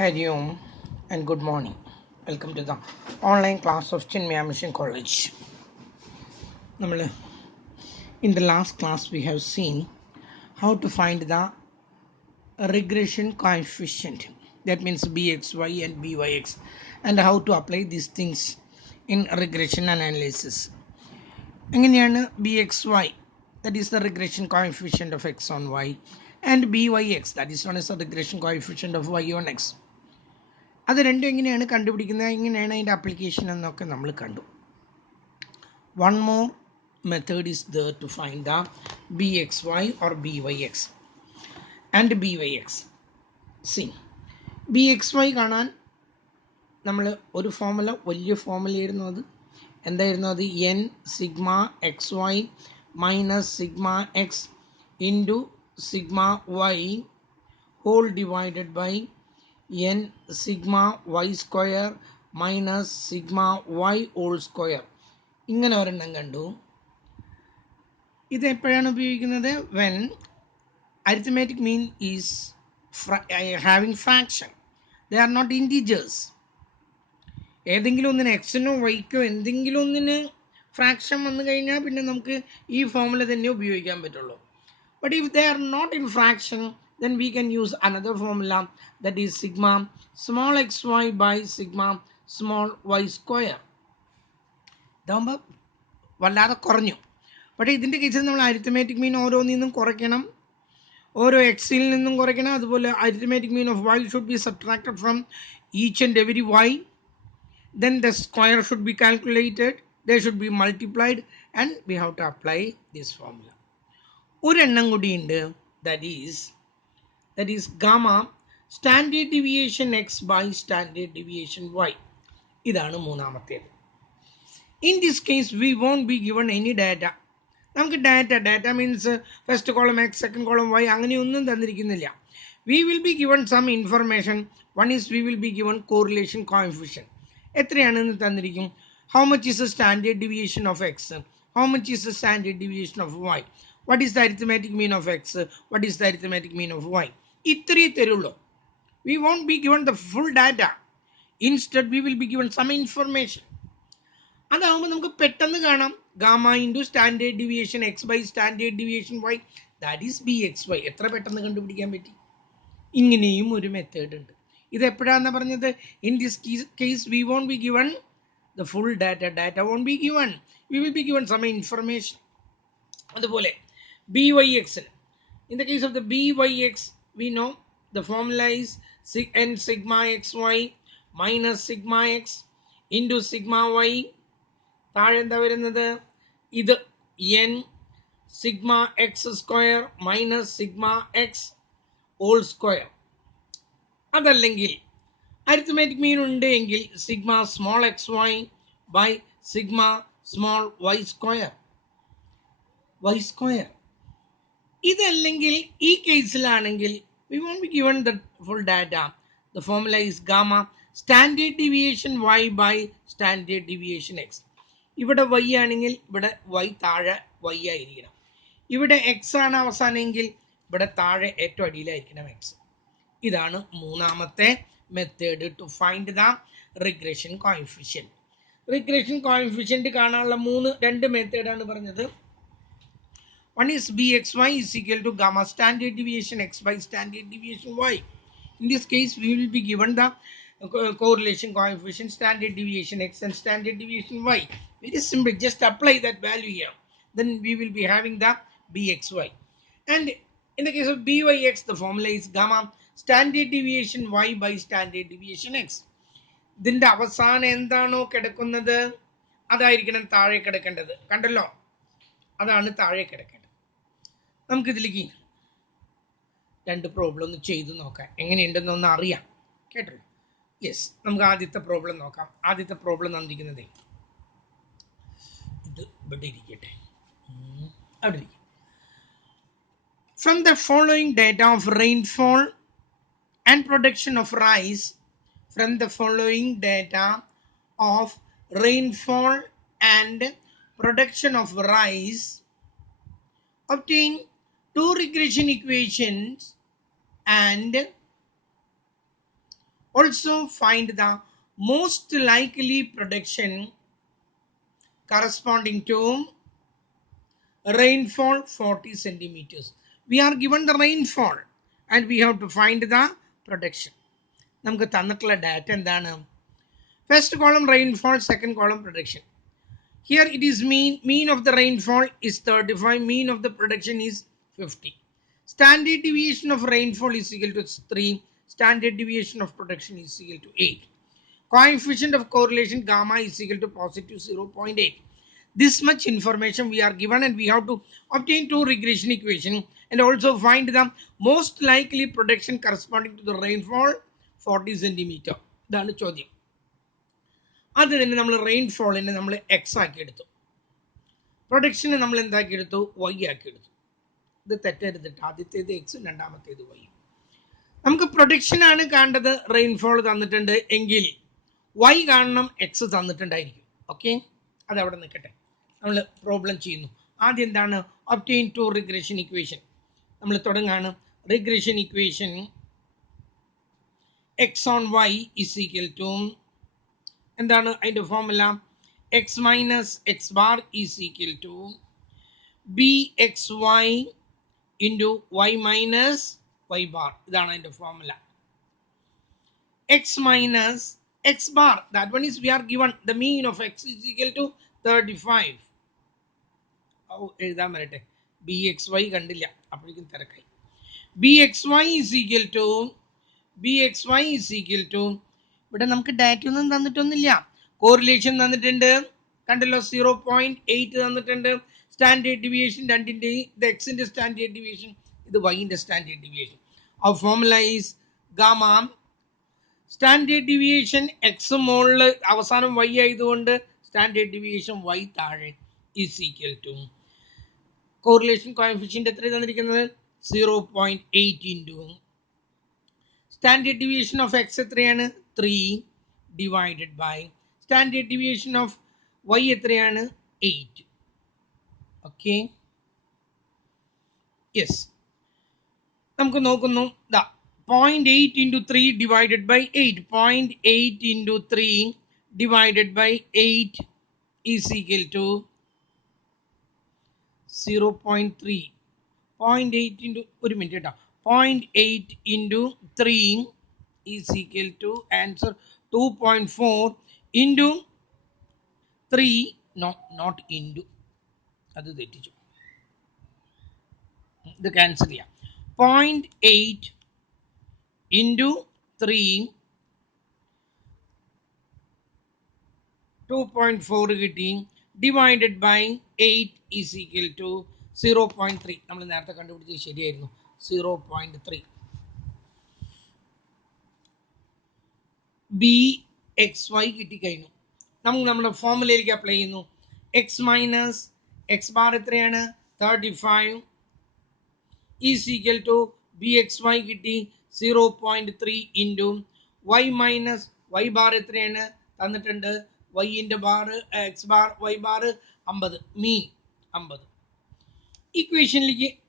Hari Om and good morning. Welcome to the online class of Mcom College. In the last class, we have seen how to find the regression coefficient, that means bxy and byx, and how to apply these things in regression analysis. Again, bxy, that is the regression coefficient of x on y, and byx, that is known as the regression coefficient of y on x. അത് രണ്ടും എങ്ങനെയാണ് കണ്ടുപിടിക്കുന്നത്, എങ്ങനെയാണ് അതിൻ്റെ application എന്നൊക്കെ നമ്മൾ കണ്ടു. One more method is there to find the bxy or byx and byx. See, bxy കാണാൻ നമ്മൾ ഒരു ഫോർമുല, വലിയ ഫോർമുല ആയിരുന്നു. അത് എന്തായിരുന്നു? അത് n sigma X Y minus sigma X into sigma Y whole divided by n sigma y square minus sigma y whole square. ഇങ്ങനെ ഒരെണ്ണം കണ്ടു. ഇത് എപ്പോഴാണ് ഉപയോഗിക്കുന്നത്? when arithmetic mean is having fraction, they are not integers. ഏതെങ്കിലും ഒന്നിന് എക്സിനോ വൈക്കോ എന്തെങ്കിലും ഒന്നിന് ഫ്രാക്ഷൻ വന്നു കഴിഞ്ഞാൽ പിന്നെ നമുക്ക് ഈ ഫോർമുല തന്നെ ഉപയോഗിക്കാൻ പറ്റുള്ളൂ. But if they are not in fraction, then we can use another formula, that is sigma small xy by sigma small y square. ഇതാകുമ്പോൾ വല്ലാതെ കുറഞ്ഞു. പക്ഷേ ഇതിൻ്റെ കേസിൽ നമ്മൾ അരിത്തമാറ്റിക് മീൻ ഓരോന്നിൽ നിന്നും കുറയ്ക്കണം, ഓരോ എക്സിൽ നിന്നും കുറയ്ക്കണം. അതുപോലെ arithmetic mean of y should be subtracted from each and every y. Then the square should be calculated, they should be multiplied, and we have to apply this formula. ഒരെണ്ണം കൂടിയുണ്ട്, that is gamma standard deviation x by standard deviation y. ഇതാണ് മൂന്നാമത്തേത്. In this case we won't be given any data. നമുക്ക് data means first column X, second column Y, അങ്ങനെയൊന്നും തന്നിരിക്കുന്നില്ല. We will be given some information. One is we will be given correlation coefficient. എത്രയാണെന്ന് തന്നിരിക്കും. How much is the standard deviation of x? How much is the standard deviation of y? What is the arithmetic mean of x? What is the arithmetic mean of y? ഇത്രയേ തരുള്ളൂ. We won't be given the full data. Instead we will be given some information. അതാവുമ്പോൾ നമുക്ക് പെട്ടെന്ന് കാണാം. Gamma into standard deviation X by standard deviation Y, that is B X Y. എത്ര പെട്ടെന്ന് കണ്ടുപിടിക്കാൻ പറ്റി. ഇങ്ങനെയും ഒരു മെത്തേഡ് ഉണ്ട്. ഇത് എപ്പോഴാണെന്ന് പറഞ്ഞത്? In this case we won't be given the full data won't be given, we will be given some information. അതുപോലെ ബി വൈ എക്സിന്, in the case of the B Y X we know the formula is n sigma xy minus sigma x into sigma y. താഴെ എന്താ വരുന്നത്? ഇത് n sigma x square minus sigma x whole square. അതല്ലെങ്കിൽ arithmetic mean ഉണ്ട് എങ്കിൽ sigma small x y by sigma small y square. ഇതല്ലെങ്കിൽ ഈ കേസിലാണെങ്കിൽ we won't be given the full data. The formula is gamma standard deviation y by standard deviation x. ഇവിടെ y ആണെങ്കിൽ ഇവിടെ y താഴെ y ആയിരിക്കണം. ഇവിടെ x ആണ് അവസാനമെങ്കിൽ ഇവിടെ താഴെ ഏറ്റവും അടിയിലായിരിക്കണം x. ഇതാണ് മൂന്നാമത്തെ method to find the regression coefficient. Regression coefficient കാണാനുള്ള രണ്ട് മെത്തേഡാണ് പറഞ്ഞത്. One is bxy is equal to gamma standard deviation x by standard deviation y. In this case we will be given the correlation coefficient standard deviation x and standard deviation y. Very simple, just apply that value here, then we will be having the bxy. And in the case of byx, the formula is gamma standard deviation y by standard deviation x. ഇതിൻ്റെ അവസാനം എന്താണോ കിടക്കുന്നത് അതായിരിക്കണം താഴെ കിടക്കേണ്ടത്. കണ്ടല്ലോ, അതാണ് താഴെ കിടക്കേണ്ടത്. നമുക്കിതിലേക്ക് രണ്ട് പ്രോബ്ലം ഒന്ന് ചെയ്തു നോക്കാം, എങ്ങനെയുണ്ടെന്നൊന്ന് അറിയാം. കേട്ടല്ലോ? യെസ്, നമുക്ക് ആദ്യത്തെ പ്രോബ്ലം നോക്കാം. ആദ്യത്തെ പ്രോബ്ലം തന്നിരിക്കുന്നത് ഇത് ഇവിടെ ഇരിക്കട്ടെ, അവിടെ ഇരിക്കും. From the following data of rainfall and production of rice, from the following data of rainfall and production of rice, obtain two regression equations and Also find the most likely prediction corresponding to rainfall 40 centimeters. We are given the rainfall and we have to find the prediction. നമുക്ക് തന്നിട്ടുള്ള data എന്താണ്? First column rainfall, second column prediction. Here it is mean of the rainfall is 35, mean of the prediction is 50. Standard deviation of rainfall is equal to 3, standard deviation of prediction is equal to 8. Coefficient of correlation gamma is equal to positive 0.8. This much information we are given and we have to obtain two regression equation and also find the most likely prediction corresponding to the rainfall 40 centimeter. ഇതാണ് ചോദ്യം. അത് തന്നെ നമ്മൾ റെയിൻഫോളിനെ നമ്മൾ X ആക്കി എടുത്തു, പ്രൊഡക്ഷനെ നമ്മൾ എന്താക്കി എടുത്തു? വൈ ആക്കി എടുത്തു. ഇത് തെറ്റരുതിട്ട്, ആദ്യത്തേത് എക്സും രണ്ടാമത്തേത് വൈ. നമുക്ക് പ്രൊഡക്ഷൻ ആണ് കാണേണ്ടത്, റെയിൻഫോൾ തന്നിട്ടുണ്ട് എങ്കിൽ വൈ കാണണം, എക്സ് തന്നിട്ടുണ്ടായിരിക്കും. ഓക്കെ, അതവിടെ നിൽക്കട്ടെ, നമ്മൾ പ്രോബ്ലം ചെയ്യുന്നു. ആദ്യം എന്താണ്? Obtain to regression equation. നമ്മൾ തുടങ്ങാണ്. Regression equation X on y is equal to എന്താണ് അതിന്റെ formula? X minus X bar is equal to B X y into Y minus Y bar. ഇതാണ് അതിന്റെ formula. X minus X bar, that one is we are given the mean of x is equal to 35. എഴുതാൻ വരട്ടെ, B X Y കണ്ടില്ല, അപ്പോഴേക്കും തിരക്കായി. B X y is equal to ഇവിടെ നമുക്ക് data ഒന്നും തന്നിട്ടൊന്നുമില്ല. കോറിലേഷൻ തന്നിട്ടുണ്ട്, കണ്ടല്ലോ, 0.8 തന്നിട്ടുണ്ട്. സ്റ്റാൻഡേർഡ് ഡിവിയേഷൻ രണ്ടിൻ്റെ, ഇത് എക്സിന്റെ സ്റ്റാൻഡേർഡ് ഡിവിയേഷൻ, ഇത് വൈൻ്റെ സ്റ്റാൻഡേർഡ് ഡിവിയേഷൻ. ആ formula is gamma. Standard deviation X മുകളിൽ അവസാനം വൈ ആയതുകൊണ്ട് സ്റ്റാൻഡേർഡ് ഡിവിയേഷൻ വൈ താഴെ is equal to correlation coefficient എത്ര തന്നിരിക്കുന്നത്? 0.8 into standard deviation of X എത്രയാണ്? 3 divided by standard deviation of Y എത്രയാണ്? 8. Okay, yes. നമുക്ക് നോക്കുന്നു, 0.8 into 3 divided by 8. 0.8 into 3 divided by 8 is equal to 0.3. 0.8 into, ഒരു minute കേട്ടോ, 0.8 into 3 is equal to answer 2.4 into 3, no, not into, അത് തെറ്റിച്ചു, ഇത് cancel ചെയ്യാം. 0.8 into 3 2.4 കിട്ടി, divided by 8 is equal to 0.3. നമ്മൾ നേരത്തെ കണ്ടുപിടിച്ചത് ശരിയായിരുന്നു, 0.3. ബി എക്സ് വൈ കിട്ടിക്കഴിഞ്ഞു. നമുക്ക് നമ്മുടെ ഫോർമുലയിലേക്ക് അപ്ലൈ ചെയ്യുന്നു. എക്സ് മൈനസ് എക്സ് ബാർ എത്രയാണ്? 35 is equal to B X y കിട്ടി 0.3 into Y minus Y bar എത്രയാണ് തന്നിട്ടുണ്ട്? വൈൻ്റെ bar x bar y bar 50, mean 50.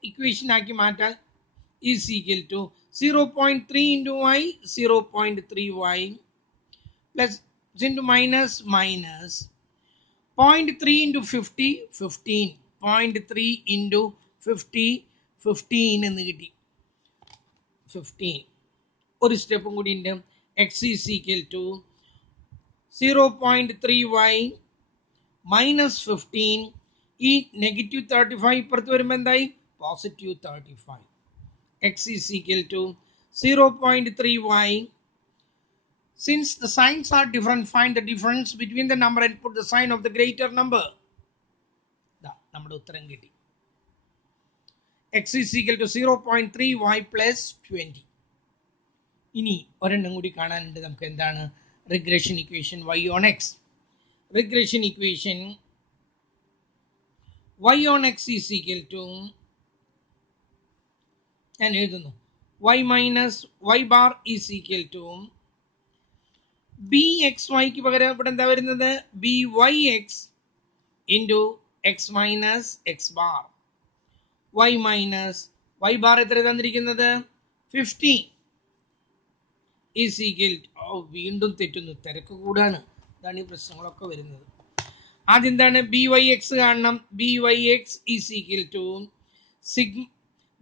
ഇക്വേഷനാക്കി മാറ്റാൻ is equal to 0.3 into y 0.3 y plus into minus 0.3 into 50 15, 0.3 into 50 15 എന്ന് കിട്ടി. 15. ഒരു സ്റ്റെപ്പും കൂടി ഉണ്ട്. X is equal to 0.3 Y minus 15. ഈ നെഗറ്റീവ് 35 ഇപ്പുറത്ത് വരുമ്പോൾ എന്തായി? Positive 35. X is equal to 0.3 Y. Since the signs are different, find the difference between the number and put the sign of the greater number. നമ്മുടെ ഉത്തരം കിട്ടി. X is equal to 0.3 y plus 20. ഇനി ഒരെണ്ണം കൂടി കാണാനുണ്ട് നമുക്ക്. എന്താണ്? Regression equation y on x. Regression equation y on x is equal to, ഞാൻ എഴുതുന്നു, y minus y bar is equal to B X വൈക്ക് പകരം ഇവിടെ എന്താ വരുന്നത്? B Y X into X minus X bar. y minus y bar എത്ര തന്നിരിക്കുന്നത്? 15. Is equal വീണ്ടും തെറ്റുന്നു, തിരക്ക് കൂടാണ്, ഇതാണ് ഈ പ്രശ്നങ്ങളൊക്കെ വരുന്നത്. ആദ്യം എന്താണ് ബി വൈ എക്സ് കാണണം. B Y x is equal to sigma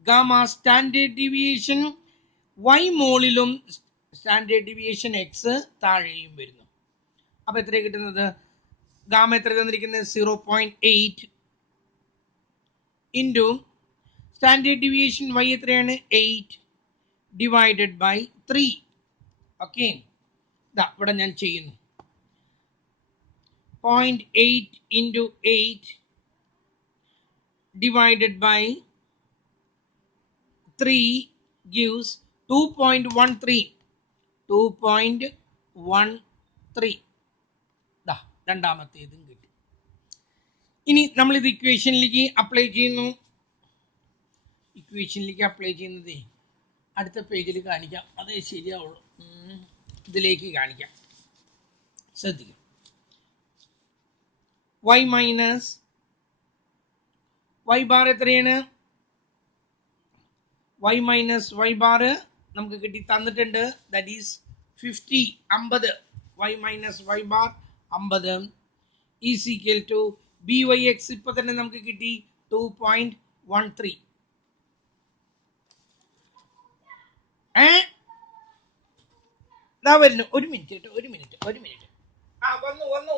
gamma standard deviation y മോളിലും സ്റ്റാൻഡേർഡ് ഡീവിയേഷൻ എക്സ് താഴെയും വരുന്നു. അപ്പൊ എത്രയാണ് കിട്ടുന്നത്? ഗാമ എത്ര തന്നിരിക്കുന്നത്? 0.8 ഇൻറ്റു സ്റ്റാൻഡേർഡ് ഡീവിയേഷൻ വൈ എത്രയാണ്? 8 ഡിവൈഡഡ് ബൈ 3. ഓക്കെ, ഇവിടെ ഞാൻ ചെയ്യുന്നു. 0.8 ഇൻറ്റു 8 divided by 3 gives 2.13. 2.13. രണ്ടാമത്തേതും കിട്ടി. ഇനി നമ്മൾ ഇത് ഇക്വേഷനിലേക്ക് അപ്ലൈ ചെയ്യുന്നു. ഇക്വേഷനിലേക്ക് അപ്ലൈ ചെയ്യുന്നത് അടുത്ത പേജിൽ കാണിക്കാം, അതേ ശരിയാവുള്ളൂ. ഇതിലേക്ക് കാണിക്കാം, ശ്രദ്ധിക്കും. y മൈനസ് y ബാർ എത്രയാണ്? y മൈനസ് y ബാർ നമുക്ക് കിട്ടി, തന്നിട്ടുണ്ട്. That is 50. 50. y minus y bar 50 is equal to B Y X ഇപ്പൊ തന്നെ നമുക്ക് കിട്ടി 2.13. വരുന്നു. ഒരു മിനിറ്റ്. വന്നു.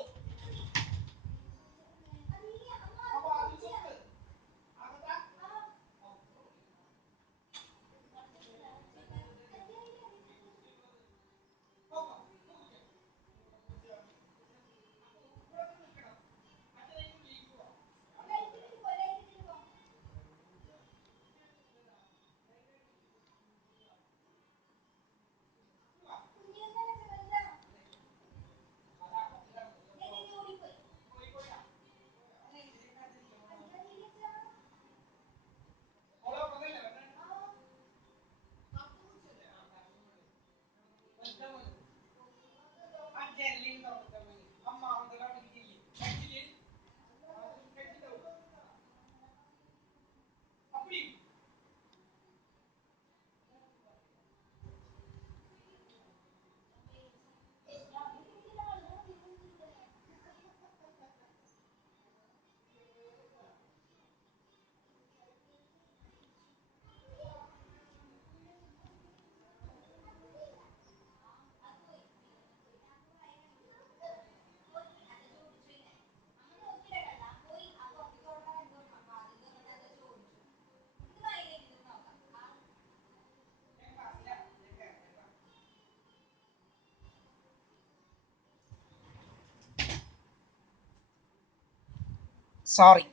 Sorry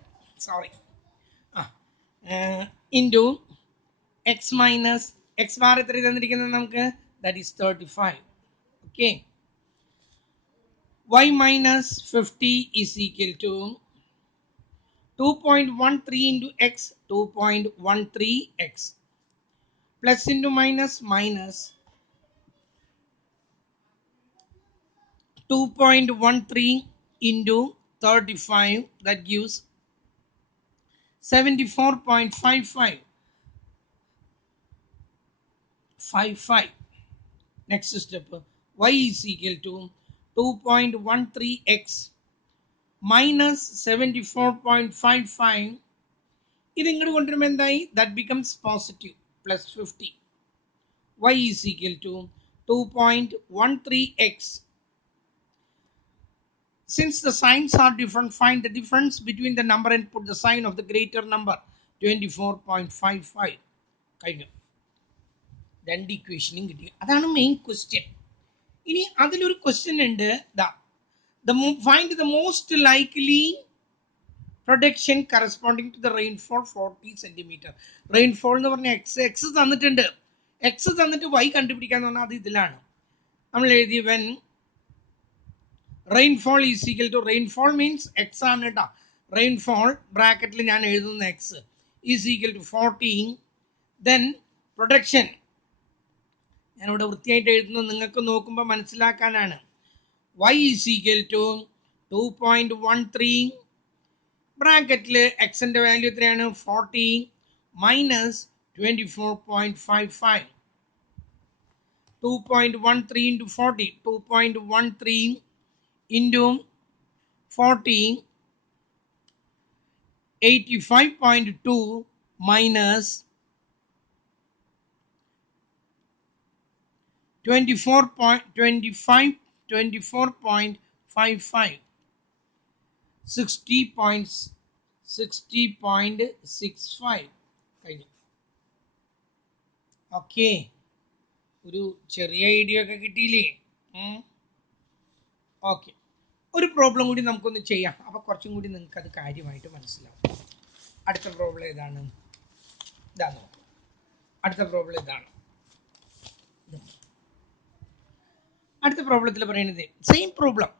into X minus X bar എത്ര തന്നിരിക്കുന്നത് നമുക്ക്? That is 35. Okay, y minus 50 is equal to 2.13 into x, 2.13x plus into minus 2.13 into 35, that gives 74.55. Next step, y is equal to 2.13x minus 74.55. ഇത് ഇങ്ങോട്ട് കൊണ്ടുവരുമ്പോൾ എന്തായി? That becomes positive plus 50. y is equal to 2.13x. Since the signs are different, find the difference between the number and put the sign of the greater number. 24.55. കഴിഞ്ഞു. രണ്ട് ഇക്വേഷനും കിട്ടി. അതാണ് main question. ഇനി അതിലൊരു ക്വസ്റ്റ്യൻ ഉണ്ട്, find the most likely production corresponding to the rainfall 40 centimetre. Rainfall എന്ന് പറഞ്ഞാൽ എക്സ് തന്നിട്ടുണ്ട്. എക്സ് തന്നിട്ട് വൈ കണ്ടുപിടിക്കാന്ന് പറഞ്ഞാൽ അത് ഇതിലാണ് നമ്മൾ എഴുതി. When rainfall is equal to, rainfall means X ആണ് കേട്ടോ. റെയിൻഫോൾ ബ്രാക്കറ്റിൽ ഞാൻ എഴുതുന്ന X is equal to 40. Then production ഞാനിവിടെ വൃത്തിയായിട്ട് എഴുതുന്നത് നിങ്ങൾക്ക് നോക്കുമ്പോൾ മനസ്സിലാക്കാനാണ്. y ഈസ് ഈക്വൽ ടു 2.13 ബ്രാക്കറ്റിൽ എക്സിന്റെ വാല്യൂ എത്രയാണ്? 40 മൈനസ് 24.55. 2.13 into 40, 2.13 into 40, 85.2 minus 24.25, 24.55, 60.65 കഴിഞ്ഞു. ഓക്കെ, ഒരു ചെറിയ ഐഡിയ ഒക്കെ കിട്ടിയില്ലേ? ഓക്കെ, ഒരു പ്രോബ്ലം കൂടി നമുക്കൊന്ന് ചെയ്യാം, അപ്പോൾ കുറച്ചും കൂടി നിങ്ങൾക്ക് അത് കാര്യമായിട്ട് മനസ്സിലാവും. അടുത്ത പ്രോബ്ലം ഏതാണ്? ഇതാ നോക്കാം. അടുത്ത പ്രോബ്ലം ഇതാണ്. അടുത്ത പ്രോബ്ലത്തിൽ പറയുന്നത് same problem.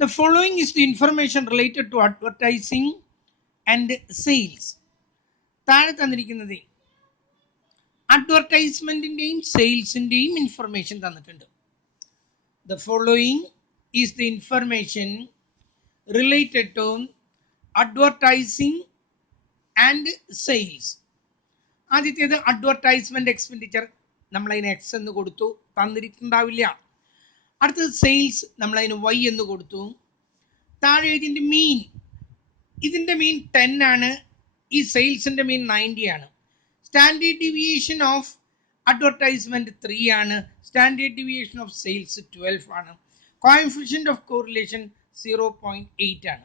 The following is the information related to advertising and sales. താഴെ തന്നിരിക്കുന്നത് അഡ്വർടൈസ്മെന്റിന്റെയും സെയിൽസിന്റെയും ഇൻഫർമേഷൻ തന്നിട്ടുണ്ട്. The following is the information related to advertising and sales. ആദ്യത്തേത് അഡ്വർടൈസ്മെന്റ് എക്സ്പെൻഡിച്ചർ, നമ്മളതിന് എക്സ് എന്ന് കൊടുത്തു, തന്നിരിക്കുന്നുണ്ടാവില്ല. അടുത്തത് സെയിൽസ്, നമ്മളതിന് വൈ എന്ന് കൊടുത്തു. താഴെ ഇതിൻ്റെ മീൻ, ഇതിൻ്റെ മീൻ 10 ആണ്, ഈ സെയിൽസിൻ്റെ മീൻ 90 ആണ്. സ്റ്റാൻഡേർഡ് ഡീവിയേഷൻ ഓഫ് അഡ്വർടൈസ്മെന്റ് 3 ആണ്, സ്റ്റാൻഡേർഡ് ഡീവിയേഷൻ ഓഫ് സെയിൽസ് 12 ആണ്. കോഎഫിഷ്യന്റ് ഓഫ് കോറിലേഷൻ 0.8 ആണ്.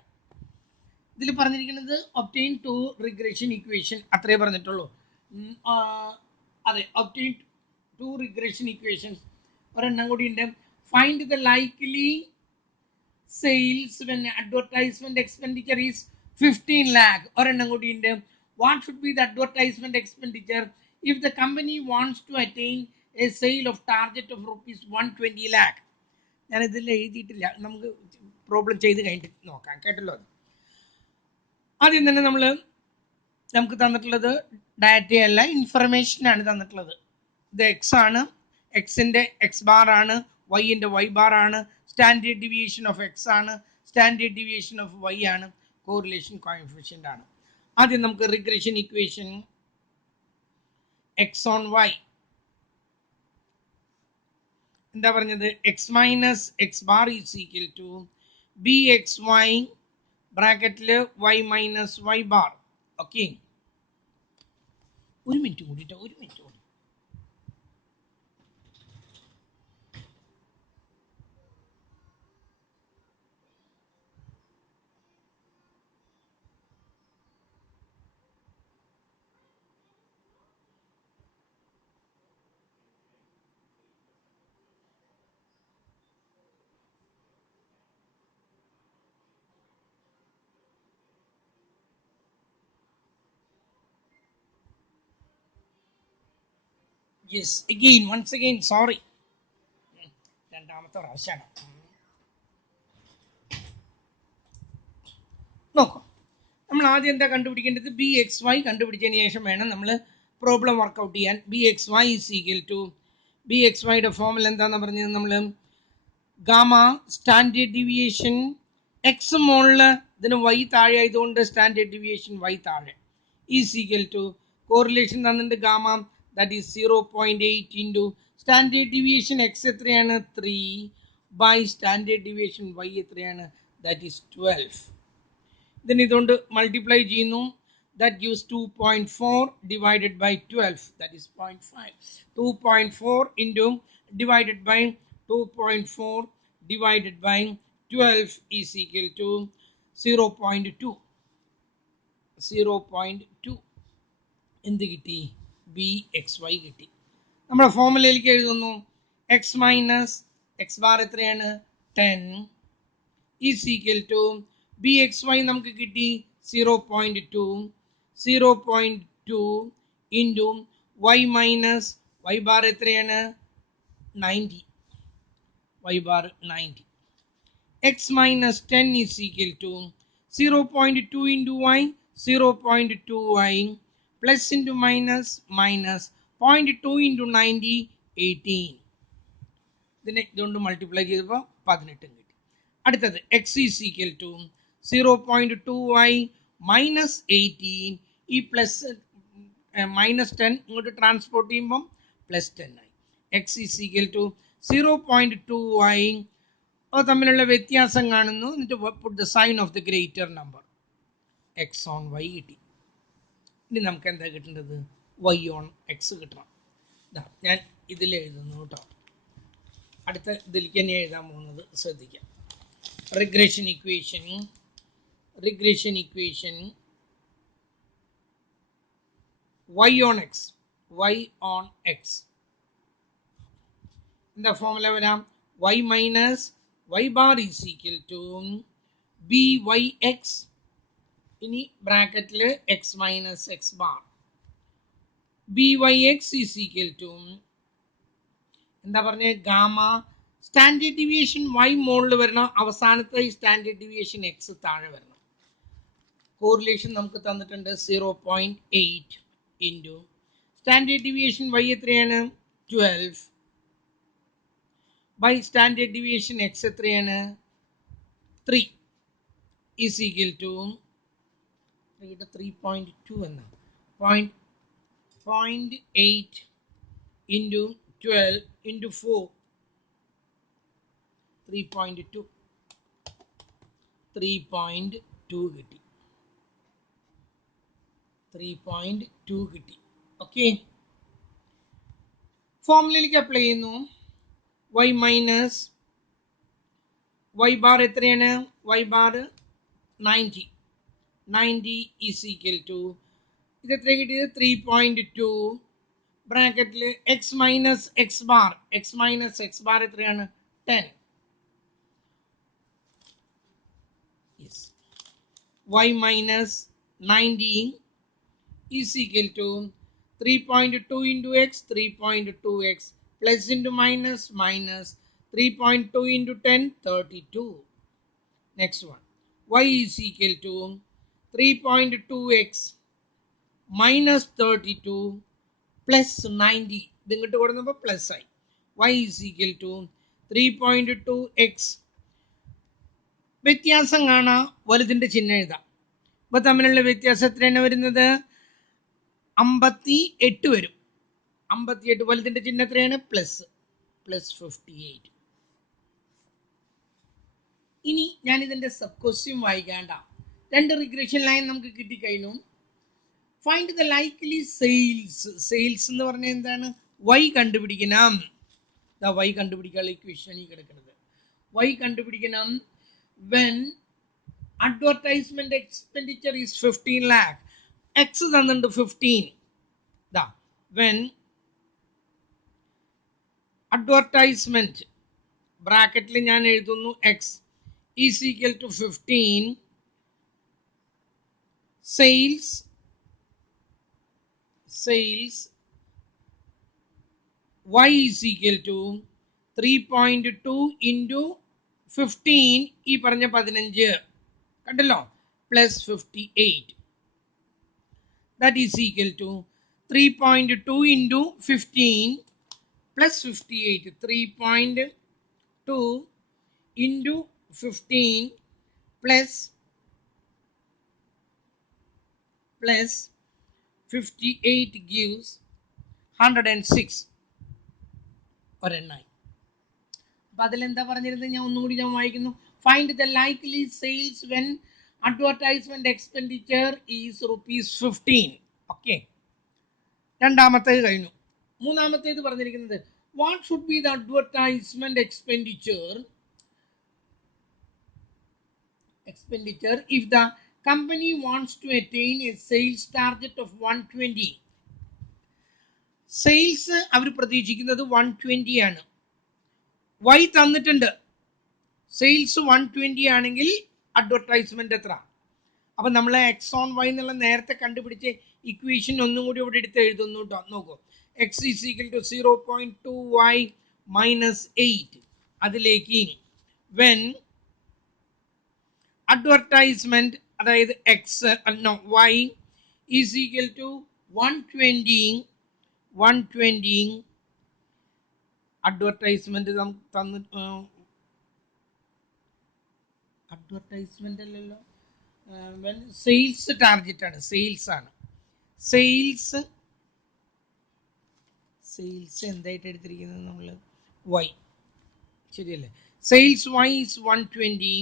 ഇതിൽ പറഞ്ഞിരിക്കുന്നത് ഒബ്റ്റെയിൻ 2 റിഗ്രഷൻ ഇക്വേഷൻ, അത്രേ പറഞ്ഞിട്ടുള്ളൂ. അതെ, ഒബ്റ്റെയിൻ 2 റിഗ്രഷൻ ഇക്വേഷൻസ്. ഒരെണ്ണം കൂടി ഉണ്ട്, find the likely sales when advertisement expenditure is 15 lakh. ഒരെണ്ണം കൂടി ഉണ്ട്, what should be the advertisement expenditure if the company wants to attain a sale of target of ₹120 lakh. ഞാനിതിൽ എഴുതിയിട്ടില്ല, നമുക്ക് പ്രോബ്ലം ചെയ്ത് കഴിഞ്ഞിട്ട് നോക്കാം, കേട്ടല്ലോ. ആദ്യം തന്നെ നമുക്ക് തന്നിട്ടുള്ളത് ഡാറ്റയല്ല, ഇൻഫർമേഷനാണ് തന്നിട്ടുള്ളത്. ഇത് എക്സ് ആണ്, എക്സിൻ്റെ എക്സ് ബാർ ആണ്, വൈൻ്റെ വൈ ബാർ ആണ്, സ്റ്റാൻഡേർഡ് ഡീവിയേഷൻ ഓഫ് എക്സ് ആണ്, സ്റ്റാൻഡേർഡ് ഡീവിയേഷൻ ഓഫ് വൈ ആണ്, കോറിലേഷൻ കോഎഫിഷ്യൻ്റ് ആണ്. ആദ്യം നമുക്ക് regression equation X on y എന്താ പറഞ്ഞത്? X minus X bar is equal to B X y ബ്രാക്കറ്റിൽ y minus Y bar. Okay, ഒരു മിനിറ്റ് കൂടിയിട്ട്, ഒരു മിനിറ്റ് കൂടി. Yes, again, once again, sorry. രണ്ടാമത്തെ പ്രാവശ്യമാണ്. നോക്കാം, നമ്മൾ ആദ്യം എന്താ കണ്ടുപിടിക്കേണ്ടത്? ബി എക്സ് വൈ കണ്ടുപിടിച്ചതിന് ശേഷം വേണം നമ്മൾ പ്രോബ്ലം വർക്കൗട്ട് ചെയ്യാൻ. B X y is equal to, B x വൈയുടെ ഫോമിൽ എന്താണെന്ന് പറഞ്ഞത്? നമ്മൾ ഗാമ സ്റ്റാൻഡേർഡ് ഡീവിയേഷൻ എക്സ് മുകളിൽ, ഇതിന് വൈ താഴെ ആയതുകൊണ്ട് സ്റ്റാൻഡേർഡ് ഡീവിയേഷൻ വൈ താഴെ, ഈസ് ഈക്വൽ ടു കോറിലേഷൻ തന്നിട്ട് gamma that is 0.8 into standard deviation X എത്രയാണ്? 3 ബൈ സ്റ്റാൻഡേർഡ് ഡീവിയേഷൻ വൈ എത്രയാണ്? That is 12. ഇതിന് ഇതുകൊണ്ട് മൾട്ടിപ്ലൈ ചെയ്യുന്നു, that gives 2.4 divided by 12, that is 0.5. 2.4 into divided by 2.4 divided by 12 is equal to 0.2. 0.2 എന്ത് കിട്ടി? B X y കിട്ടി. നമ്മുടെ ഫോമുലയിലേക്ക് എഴുതുന്നു, എക്സ് മൈനസ് എക്സ് ബാർ എത്രയാണ്? 10 is equal to B X Y നമുക്ക് കിട്ടി 0.2. 0.2 into Y minus Y bar എത്രയാണ്? 90. Y bar 90. X minus 10 is equal to 0.2 into Y, 0.2 Y plus into minus minus 0.2 into 90, 18. ഇതിനെ ഇതുകൊണ്ട് multiply ചെയ്തപ്പോൾ 18 കിട്ടി. അടുത്തത് X is equal to 0.2 Y minus 18, ഈ plus minus 10 ഇങ്ങോട്ട് ട്രാൻസ്പോർട്ട് ചെയ്യുമ്പം പ്ലസ് 10 ആയി. x is equal to 0.2y അത് തമ്മിലുള്ള വ്യത്യാസം കാണുന്നു. എന്നിട്ട് put the sign of the greater number. x on y കിട്ടി. ഇനി നമുക്ക് എന്താ കിട്ടേണ്ടത്? y on x കിട്ടണം. ഞാൻ ഇതിൽ എഴുതുന്നു കേട്ടോ. അടുത്ത ഇതിലേക്ക് തന്നെ എഴുതാൻ പോകുന്നത് ശ്രദ്ധിക്കാം. Regression equation y on x എന്താ ഫോർമുല വരാം? y minus y bar is equal to byx, ഇനി ബ്രാക്കറ്റിൽ x minus x bar, byx is equal to എന്താ പറഞ്ഞ ഗാമ സ്റ്റാൻഡേർഡ് ഡീവിയേഷൻ y മുകളിൽ വരണം, അവസാനത്തെ സ്റ്റാൻഡേർഡ് ഡീവിയേഷൻ x താഴെ വരണം. കോറിലേഷൻ നമുക്ക് തന്നിട്ടുണ്ട് 0.8 ഇൻറ്റു സ്റ്റാൻഡേർഡ് ഡീവിയേഷൻ y എത്രയാണ്? 12 ബൈ സ്റ്റാൻഡേർഡ് ഡീവിയേഷൻ x എത്രയാണ്? 3 ഈസ് ഈക്വൽ ടു 3.2 എന്ന 0.8 ഇൻറ്റു 12 ഇൻറ്റു 4 3.2 കിട്ടി. 3.2 കിട്ടി. ഓക്കെ, ഫോർമുലയിലേക്ക് അപ്ലൈ ചെയ്യുന്നു. y മൈനസ് y ബാർ എത്രയാണ്? y bar 90 is equal to ഇത് എത്ര കിട്ടിയത്? 3.2 ബ്രാക്കറ്റിൽ x മൈനസ് x ബാർ എത്രയാണ്? 10. y minus 90 is equal to 3.2 into x, 3.2x plus into minus 3.2 into 10, 32. Next one, y is equal to 3.2x minus 32 plus 90. ഇതിങ്ങോട്ട് കൊടുക്കുന്നപ്പോൾ plus ആയി. y is equal to 3.2x. വ്യത്യാസം കാണാം, വലുതിൻ്റെ ചിഹ്നം എഴുതാം. അപ്പോൾ തമ്മിലുള്ള വ്യത്യാസം എത്രയാണ് വരുന്നത്? 58 വരും. 58 വലുതിൻ്റെ ചിഹ്നം എത്രയാണ്? പ്ലസ് 58. ഇനി ഞാൻ ഇതിൻ്റെ സബ് ക്വസ്റ്റ്യൻ വായിക്കേണ്ട. 2 റിഗ്രഷൻ ലൈൻ നമുക്ക് കിട്ടിക്കഴിഞ്ഞു. ഫൈൻഡ് ദ ലൈക്ലി സെയിൽസ് എന്ന് പറഞ്ഞാൽ എന്താണ്? y കണ്ടുപിടിക്കണം. y കണ്ടുപിടിക്കാനുള്ള ഇക്വേഷൻ ഈ കിടക്കുന്നത്. y കണ്ടുപിടിക്കണം when advertisement expenditure is 15 lakh, x തന്നിട്ടുണ്ട് 15. when advertisement ബ്രാക്കറ്റിൽ ഞാൻ എഴുതുന്നു x is equal to 15, sales y is equal to 3.2 into 15 ഈ പറഞ്ഞ 15 കണ്ടല്ലോ plus 58. that is equal to 3.2 into 15 plus 58. 3.2 into 15 plus 58 gives 106. ഒരെണ്ണായി. അപ്പം അതിലെന്താ പറഞ്ഞിരുന്നത്? ഞാൻ ഒന്നുകൂടി ഞാൻ വായിക്കുന്നു. Find the likely sales when advertisement expenditure is ₹15. Okay, രണ്ടാമത്തേത് കഴിഞ്ഞു. മൂന്നാമത്തേത് പറഞ്ഞിരിക്കുന്നത് what should be the advertisement expenditure if the company wants to attain a sales target of 120. Sales അവർ പ്രതീക്ഷിക്കുന്നത് 120 ആണ്. y തന്നിട്ടുണ്ട്. സെയിൽസ് 120 ആണെങ്കിൽ അഡ്വർടൈസ്മെന്റ് എത്ര? അപ്പം നമ്മൾ എക്സ് ഓൺ വൈ എന്നുള്ള നേരത്തെ കണ്ടുപിടിച്ച് ഇക്വേഷൻ ഒന്നും കൂടി ഇവിടെ എടുത്ത് എഴുതുന്നു കേട്ടോ. നോക്കൂ, x is equal to 0.2y minus 8. അതിലേക്ക് വെൻ അഡ്വർടൈസ്മെന്റ് അതായത് x y is equal to 120 advertisement തന്നു. അഡ്വർടൈസ്മെന്റ് അല്ലല്ലോ, സെയിൽസ് ടാർഗറ്റ് ആണ്. സെയിൽസ് സെയിൽസ് എന്തായിട്ട് എടുത്തിരിക്കുന്നത് നമ്മൾ വൈ, ശരിയല്ലേ? Sales y is 120.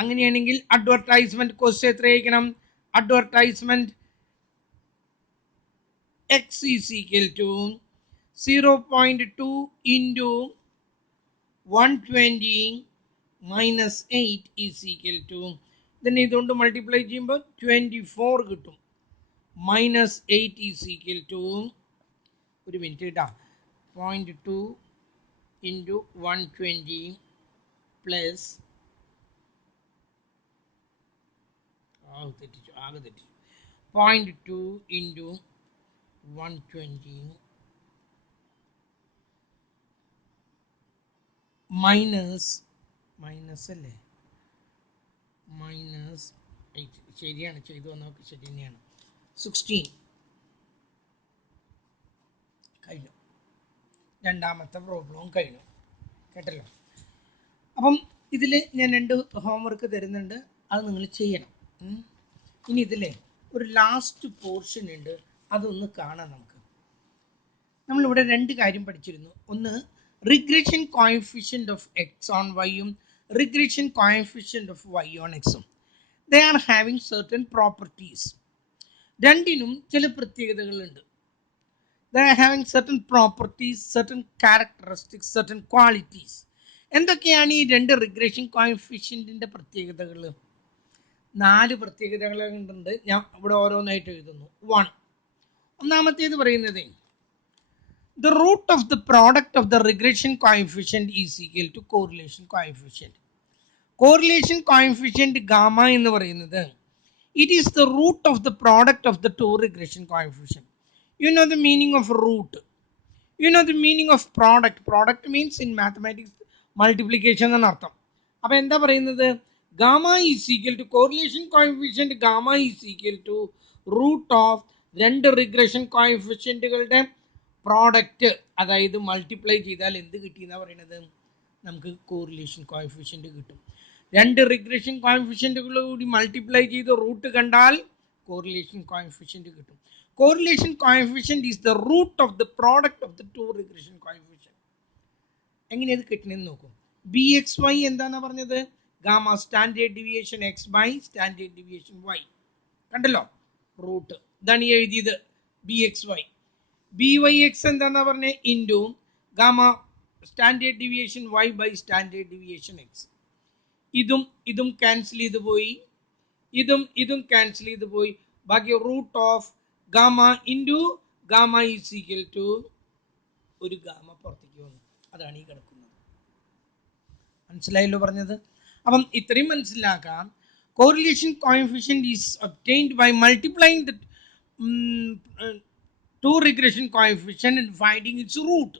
അങ്ങനെയാണെങ്കിൽ അഡ്വർടൈസ്മെന്റ് കോസ്റ്റ് എത്രയായിരിക്കണം? Advertisement x is equal to 0.2 into 120 minus 8 is equal to, ഇതിനെ ഇതുകൊണ്ട് മൾട്ടിപ്ലൈ ചെയ്യുമ്പോൾ 24 കിട്ടും. മൈനസ് 8 ഈസ് ഈക്വൽ ടു, ഒരു മിനിറ്റ് കേട്ടാ, 0.2 ഇൻറ്റു 120 പ്ലസ്, തെറ്റിച്ചു, ആകെ തെറ്റിച്ചു, 0.2 ഇൻറ്റു 120 മൈനസ്, മൈനസ് അല്ലേ, മൈനസ് 8, ശരിയാണ്, ചെയ്തു വന്നൊക്കെ ശരി തന്നെയാണ്. 16 കഴിഞ്ഞു. രണ്ടാമത്തെ പ്രോബ്ലവും കഴിഞ്ഞു, കേട്ടല്ലോ. അപ്പം ഇതിൽ ഞാൻ 2 ഹോംവർക്ക് തരുന്നുണ്ട്, അത് നിങ്ങൾ ചെയ്യണം. ഇനി ഇതിലെ ഒരു ലാസ്റ്റ് പോർഷൻ ഉണ്ട്, അതൊന്ന് കാണാം നമുക്ക്. നമ്മളിവിടെ 2 കാര്യം പഠിച്ചിരുന്നു. ഒന്ന് regression coefficient of x on വൈയും regression coefficient of y on എക്സും. They are having certain properties. രണ്ടിനും ചില പ്രത്യേകതകളുണ്ട്. They are having certain properties, certain characteristics, certain qualities. എന്തൊക്കെയാണ് ഈ 2 റിഗ്രഷൻ കോഎഫിഷ്യന്റിന്റെ പ്രത്യേകതകൾ? 4 പ്രത്യേകതകളുണ്ട്. ഞാൻ ഇവിടെ ഓരോന്നായിട്ട് എഴുതുന്നു. 1, ഒന്നാമത്തേത് പറയുന്നത് the root of the product of the regression coefficient is equal to correlation coefficient. Correlation coefficient gamma എന്ന് പറയുന്നത് it is the root of the product of the 2 regression coefficient. You know the meaning of root. You know the meaning of product. Product means in mathematics multiplication എന്ന് അർത്ഥം. അപ്പോൾ എന്താ പറയുന്നത്? Gamma is equal to correlation coefficient, gamma is equal to root of 2 regression കോഎഫിഷ്യന്റുകളുടെ product, അതായത് multiply ചെയ്താൽ എന്ത് കിട്ടി എന്നാ പറയുന്നത്? നമുക്ക് കോറിലേഷൻ കോഎഫിഷ്യന്റ് കിട്ടും. 2 റിഗ്രഷൻ കോഎഫിഷ്യന്റുകൾ കൂടി മൾട്ടിപ്ലൈ ചെയ്ത് റൂട്ട് കണ്ടാൽ കോറിലേഷൻ കോഎഫിഷ്യന്റ് കിട്ടും. Correlation coefficient is the root of the product of the 2 regression coefficient. എങ്ങനെ ഇത് കിട്ടണമെന്ന് നോക്കും. ബി എക്സ് വൈ എന്താണെന്ന് പറഞ്ഞത്? Gamma standard deviation X by standard deviation Y. കണ്ടല്ലോ, റൂട്ട് ഇതാണ് ഈ എഴുതിയത്, B X Y. B Y X എന്താണെന്ന് പറഞ്ഞത്? Into gamma standard deviation Y by standard deviation X. ഇതും ക്യാൻസൽ ചെയ്ത് പോയി, ഇതും ക്യാൻസൽ ചെയ്ത് പോയി. ബാക്കി root of gamma into gamma is equal to, ഒരു ഗാമ പുറത്തേക്ക് വന്നു, അതാണ് ഈ കിടക്കുന്നത്. മനസ്സിലായല്ലോ പറഞ്ഞത്? അപ്പം ഇത്രയും മനസ്സിലാക്കാം. Correlation coefficient is obtained by multiplying the 2 regression coefficient and finding its root.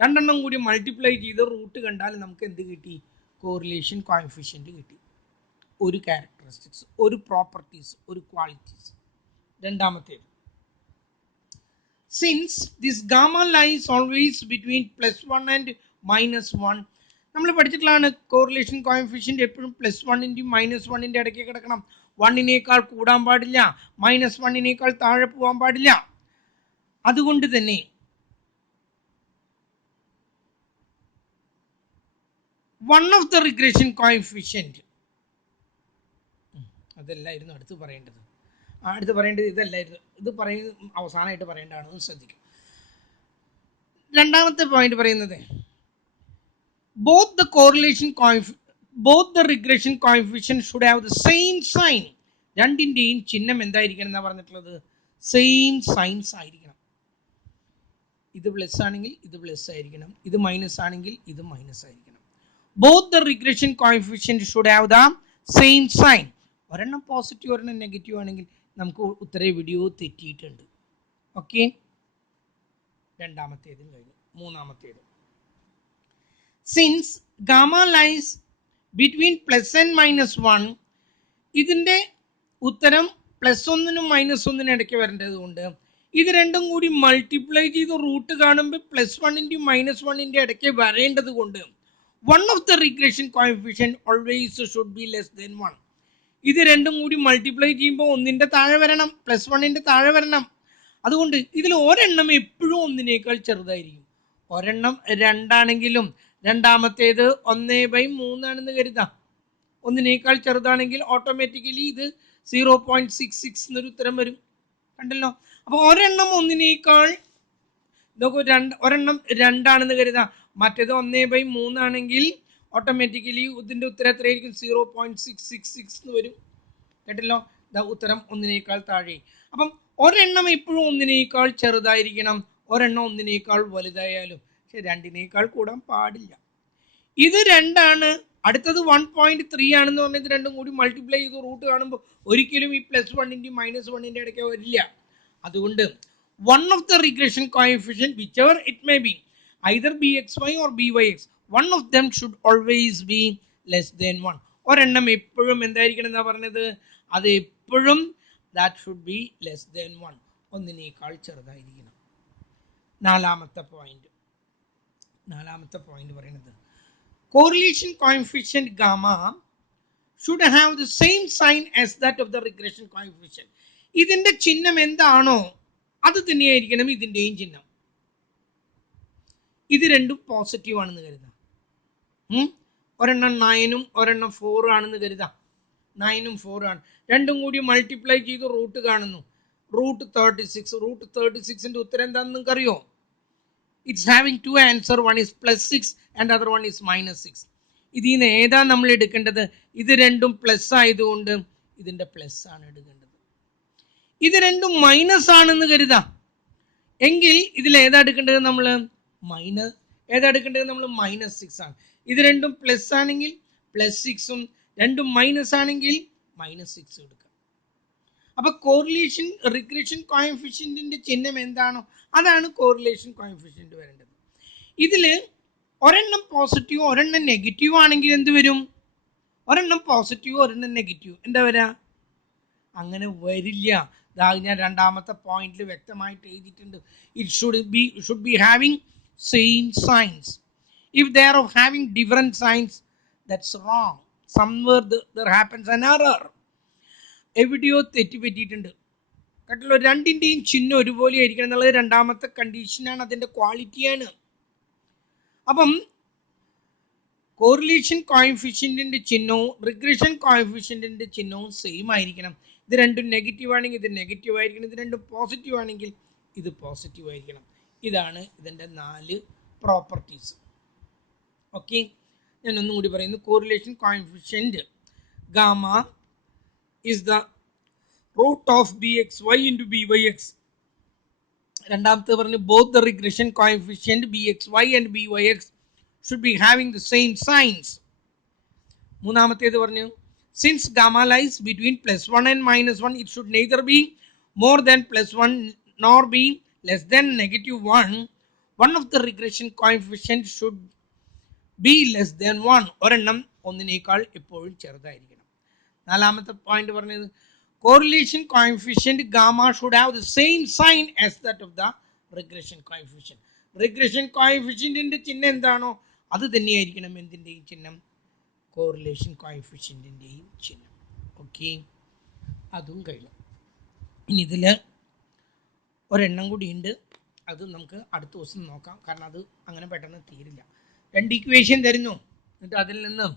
രണ്ടെണ്ണം കൂടി മൾട്ടിപ്ലൈ ചെയ്ത് റൂട്ട് കണ്ടാൽ നമുക്ക് എന്ത് കിട്ടി? കോറിലേഷൻ കോഎഫിഷ്യന്റ് കിട്ടി. ഒരു ക്യാരക്ടറിസ്റ്റിക്സ്, ഒരു പ്രോപ്പർട്ടീസ്, ഒരു ക്വാളിറ്റീസ്. രണ്ടാമത്തേത്, since this gamma lies always between +1 and -1, നമ്മൾ പഠിച്ചിട്ടുള്ളതാണ് കോറിലേഷൻ കോഎഫിഷ്യന്റ് എപ്പോഴും +1 -1 ഇടയ്ക്ക് കിടക്കണം. 1നേക്കാൾ കൂടാൻ പാടില്ല, -1നേക്കാൾ താഴെ പോകാൻ പാടില്ല. അതുകൊണ്ട് തന്നെ one of the regression coefficient, അതല്ലായിരുന്നു അടുത്ത് പറയേണ്ടത്. അടുത്ത് പറയേണ്ടത് ഇതല്ലായിരുന്നു, ഇത് പറയുന്നത് അവസാനമായിട്ട് പറയേണ്ടതാണെന്ന് ശ്രദ്ധിക്കും. രണ്ടാമത്തെ പോയിന്റ് പറയുന്നത് both the regression coefficient should have the same sign. രണ്ടിന്റെയും ചിഹ്നം എന്തായിരിക്കണം എന്നാ പറഞ്ഞിട്ടുള്ളത്? സെയിം സൈൻസ് ആയിരിക്കണം. ഇത് പ്ലസ് ആണെങ്കിൽ ഇത് പ്ലസ് ആയിരിക്കണം, ഇത് മൈനസ് ആണെങ്കിൽ ഇത് മൈനസ് ആയിരിക്കണം. both the regression coefficient should have the same sign. ഒരെണ്ണം പോസിറ്റീവ് ഒരെണ്ണം നെഗറ്റീവ് ആണെങ്കിൽ നമുക്ക് ഉത്തരേ വീഡിയോ തെറ്റിയിട്ടുണ്ട്. ഓക്കെ, രണ്ടാമത്തേതും കഴിഞ്ഞു. മൂന്നാമത്തേത്, since gamma lies between +n - 1, ഇതിൻ്റെ ഉത്തരം +1 -1 ഇടയ്ക്ക് വരേണ്ടത് കൊണ്ട് ഇത് രണ്ടും കൂടി മൾട്ടിപ്ലൈ ചെയ്ത് റൂട്ട് കാണുമ്പോൾ +1 -1 ഇടയ്ക്ക് വരേണ്ടത് കൊണ്ട് one of the regression coefficient always should be less than 1. ഇത് രണ്ടും കൂടി മൾട്ടിപ്ലൈ ചെയ്യുമ്പോൾ 1ന്റെ താഴെ വരണം, +1 താഴെ വരണം. അതുകൊണ്ട് ഇതിൽ ഒരെണ്ണം എപ്പോഴും ഒന്നിനേക്കാൾ ചെറുതായിരിക്കും. ഒരെണ്ണം 2 ആണെങ്കിലും രണ്ടാമത്തേത് 1/3 കരുതാം. ഒന്നിനേക്കാൾ ചെറുതാണെങ്കിൽ ഓട്ടോമാറ്റിക്കലി ഇത് 0.66 എന്നൊരു ഉത്തരം വരും. കണ്ടല്ലോ. അപ്പോൾ ഒരെണ്ണം ഒന്നിനേക്കാൾ നോക്കൂ, ഒരെണ്ണം 2 കരുതാം, മറ്റേത് 1/3 ആണെങ്കിൽ ഓട്ടോമാറ്റിക്കലി ഇതിൻ്റെ ഉത്തരം എത്രയായിരിക്കും? 0.666 എന്ന് വരും. കേട്ടല്ലോ. ഉത്തരം ഒന്നിനേക്കാൾ താഴെ. അപ്പം ഒരെണ്ണം എപ്പോഴും ഒന്നിനേക്കാൾ ചെറുതായിരിക്കണം, ഒരെണ്ണം ഒന്നിനേക്കാൾ വലുതായാലും. പക്ഷെ 2 കൂടാൻ പാടില്ല. ഇത് 2 അടുത്തത് 1.3 ആണെന്ന് പറഞ്ഞാൽ ഇത് രണ്ടും കൂടി മൾട്ടിപ്ലൈ ചെയ്ത് റൂട്ട് കാണുമ്പോൾ ഒരിക്കലും ഈ +1 -1 ഇടയ്ക്ക് വരില്ല. അതുകൊണ്ട് one of the regression coefficient, whichever it may be, either bxy or byx, one of them should always be less than 1. ഒരെണ്ണം എപ്പോഴും എന്തായിരിക്കണം എന്നാ പറഞ്ഞത്? അത് എപ്പോഴും that should be less than 1, ഒന്നിനേക്കാൾ ചെറുതായിരിക്കണം. നാലാമത്തെ പോയിന്റ് പറയുന്നത് correlation coefficient gamma should have the same sign as that of the regression coefficient. ഇതിന്റെ ചിഹ്നം എന്താണോ അത് തന്നെയായിരിക്കണം ഇതിന്റെയും ചിഹ്നം. ഇത് രണ്ടും പോസിറ്റീവ് ആണെന്ന് കരുതാം. ഒരെണ്ണം 9 ഒരെണ്ണം 4 ആണെന്ന് കരുതാം. 9 4 ആണ്. രണ്ടും കൂടി മൾട്ടിപ്ലൈ ചെയ്ത് റൂട്ട് കാണുന്നു. റൂട്ട് 36ന്റെ ഉത്തരം എന്താണെന്ന് നിങ്ങൾക്ക് അറിയോ? It's having two answers. One is +6 and other one is -6. ഇതിൽ നിന്ന് ഏതാ നമ്മൾ എടുക്കേണ്ടത്? ഇത് രണ്ടും പ്ലസ് ആയതുകൊണ്ട് ഇതിന്റെ പ്ലസ് ആണ് എടുക്കേണ്ടത്. ഇത് രണ്ടും മൈനസ് ആണെന്ന് കരുതാം എങ്കിൽ ഇതിൽ ഏതാ എടുക്കേണ്ടത്? നമ്മൾ -6 ആണ്. ഇത് രണ്ടും പ്ലസ് ആണെങ്കിൽ +6ഉം, രണ്ടും മൈനസ് ആണെങ്കിൽ -6 എടുക്കാം. അപ്പൊ റിഗ്രഷൻ കോഎഫിഷ്യന്റിന്റെ ചിഹ്നം എന്താണോ അതാണ് കോറിലേഷൻ കോഎഫിഷ്യന്റ് വരേണ്ടത്. ഇതില് ഒരെണ്ണം പോസിറ്റീവ് ഒരെണ്ണം നെഗറ്റീവ് ആണെങ്കിൽ എന്ത് വരും? ഒരെണ്ണം പോസിറ്റീവ് ഒരെണ്ണം നെഗറ്റീവ് എന്താ വരാ? അങ്ങനെ വരില്ല. ഞാൻ രണ്ടാമത്തെ പോയിന്റിൽ വ്യക്തമായിട്ട് എഴുതിയിട്ടുണ്ട്. It should be having same signs. If they are having different signs, that's wrong. Somewhere there happens an error. എവിടെയോ തെറ്റുപറ്റിയിട്ടുണ്ട്. കേട്ടല്ലോ. രണ്ടിൻ്റെയും ചിഹ്നം ഒരുപോലെ ആയിരിക്കണം എന്നുള്ളത് രണ്ടാമത്തെ കണ്ടീഷനാണ്, അതിൻ്റെ ക്വാളിറ്റിയാണ്. അപ്പം കോറിലേഷൻ കോഎഫിഷ്യന്റിന്റെ ചിഹ്നവും റിഗ്രഷൻ കോഎഫിഷ്യന്റിന്റെ ചിഹ്നവും സെയിം ആയിരിക്കണം. ഇത് രണ്ടും നെഗറ്റീവ് ആണെങ്കിൽ ഇത് നെഗറ്റീവ് ആയിരിക്കണം, ഇത് രണ്ടും പോസിറ്റീവ് ആണെങ്കിൽ ഇത് പോസിറ്റീവ് ആയിരിക്കണം. ഇതാണ് ഇതിൻ്റെ 4 പ്രോപ്പർട്ടീസ്. ഓക്കെ, ഞാൻ ഒന്നും കൂടി പറയുന്നു. Correlation coefficient gamma is the root of bxy into byx. രണ്ടാമത്തെ പറഞ്ഞു both the regression coefficient bxy and byx should be having the same signs. മൂന്നാമത്തേത് പറഞ്ഞു since gamma lies between +1 and -1, it should neither be more than +1 nor be less than -1. One of the regression coefficient should be less than 1. ഒരെണ്ണം ഒന്നിനേക്കാൾ എപ്പോഴും ചെറുതായിരിക്കണം. നാലാമത്തെ point പറഞ്ഞത് correlation coefficient gamma should have the same sign as that of the regression coefficient. regression coefficientന്റെ ചിഹ്നം എന്താണോ അത് തന്നെയായിരിക്കണം എന്തിൻ്റെയും ചിഹ്നം? correlation coefficientന്റെയും ചിഹ്നം. ഓക്കെ, അതും കഴിഞ്ഞു. ഇനി ഇതിൽ ഒരെണ്ണം കൂടിയുണ്ട്, അത് നമുക്ക് അടുത്ത ദിവസം നോക്കാം, കാരണം അത് അങ്ങനെ പെട്ടെന്ന് തീരില്ല. 2 ഇക്വേഷൻ തരുന്നു, എന്നിട്ട് അതിൽ നിന്ന്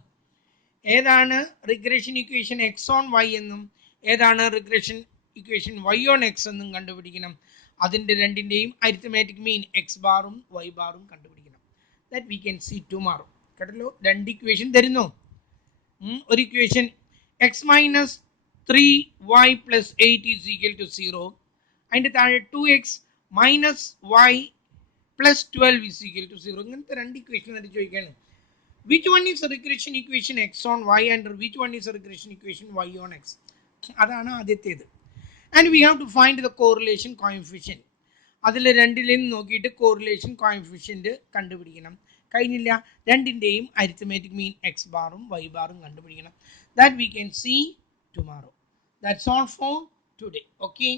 ഏതാണ് regression equation X on Y എന്നും ഏതാണ് regression equation Y on X എന്നും കണ്ടുപിടിക്കണം. അതിൻ്റെ രണ്ടിൻ്റെയും അരിത്തമാറ്റിക് മീൻ എക്സ് ബാറും വൈ ബാറും കണ്ടുപിടിക്കണം. That we can see tomorrow. കേട്ടല്ലോ. 2 ഇക്വേഷൻ തരുന്നു. ഒരു ഇക്വേഷൻ എക്സ് -3y + 8 = 0. അതിൻ്റെ താഴെ 2x - y + 12 = 0. ഇങ്ങനത്തെ 2 ഇക്വേഷൻ ആയിട്ട് ചോദിക്കുകയാണ്. Which one is a regression equation x on y and which one is a regression equation y on x? അതാണ് ആദ്യത്തേത്. And we have to find the correlation coefficient. അതിൽ രണ്ടിലും നോക്കിയിട്ട് കോറിലേഷൻ കോഎഫിഷ്യന്റ് കണ്ടുപിടിക്കണം. കഴിഞ്ഞില്ല, രണ്ടിൻ്റെയും അരിത്തമാറ്റിക് മീൻ എക്സ് ബാറും Y ബാറും കണ്ടുപിടിക്കണം. That we can see tomorrow. That's all for today. Okay.